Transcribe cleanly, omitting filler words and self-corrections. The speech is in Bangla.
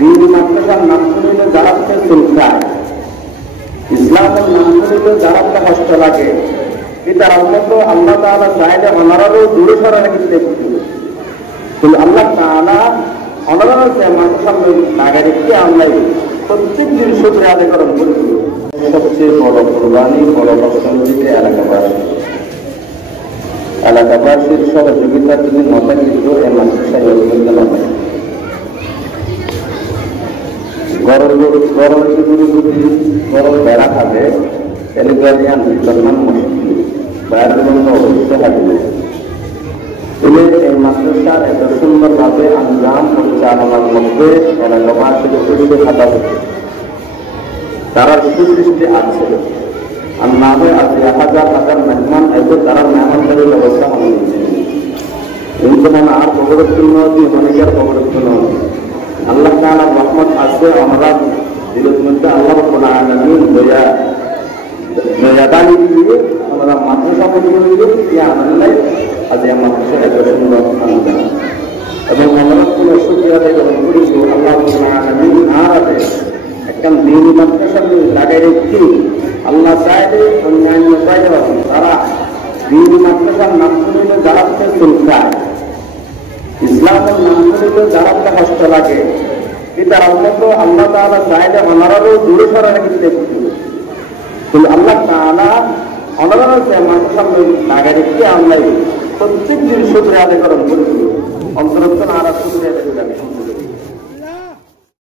দিন মাদ্রাসার নাম শুনিলে যারা চুলকায়, ইসলামের নাম শুনিলে যারা কষ্ট লাগে, এটার অন্তত আল্লাহ তাআলা চাইলে অনারারও দূরে সরানো কিন্তু কিন্তু আল্লাহ তাআলা অনারার মাদ্রাসার নাগরিককে আমরা প্রত্যেক দিন শুকর আদায় করেন করি। সবচেয়ে বড় কোরবানি, বড় কষ্ট দিতে এলাকাবাসীর সহযোগিতার যদি মতে কিন্তু এই মাদ্রাসায় অভিযোগ নয়। গরম বেড়া থাকে এলিগারিয়ান জন্মান মুশকিল বাইরের জন্য অবশ্য হাজির। এই মাদ্রাসার এত সুন্দরভাবে আঞ্জাম পরিচালনার মধ্যে এলাকাবাসীর উদ্দেশ্যে হাঁটা হচ্ছে, তারা সুদৃষ্টি আছে। আর না হয় আছে হাজার হাজার মেহমান এসে তারা মেহমানদারির ব্যবস্থা হয়েছে, কিন্তু মানে আর প্রবর্তন অনেকের প্রবর্তন আল্লাহ তাআলার রহমত আছে। আমরা দিলের মধ্যে আল্লাহ রাব্বুল আলামিন দয়াদানি দিয়ে আমরা মাদ্রাসা পরিচালনা করি। আল্লাহ আজ এই মাদ্রাসা এত সুন্দর আনন্দ এবং আমরা কোনো শুকরিয়া আদায় করি আল্লাহ রাব্বুল আলামিন আর একটা দিন মাদ্রাসা লাগাই রেখে আল্লাহ চাইলে অন্যান্য তারা দিন মাদ্রাসার নাম শুনিলে যারা চুলকায়, ইসলামের নাম শুনিলে যারা কষ্ট লাগে, এটার অন্তত আল্লাহ তাআলা চাইলে অনারারও দূরে সরানো কিন্তু আল্লাহ তাআলা অনারার মাদ্রাসার নাগরিককে আমরা প্রত্যেক দিন শুকরিয়া আদায় করেন করি। অন্তরক্ষণ আর শুকরিয়া আদায় করি।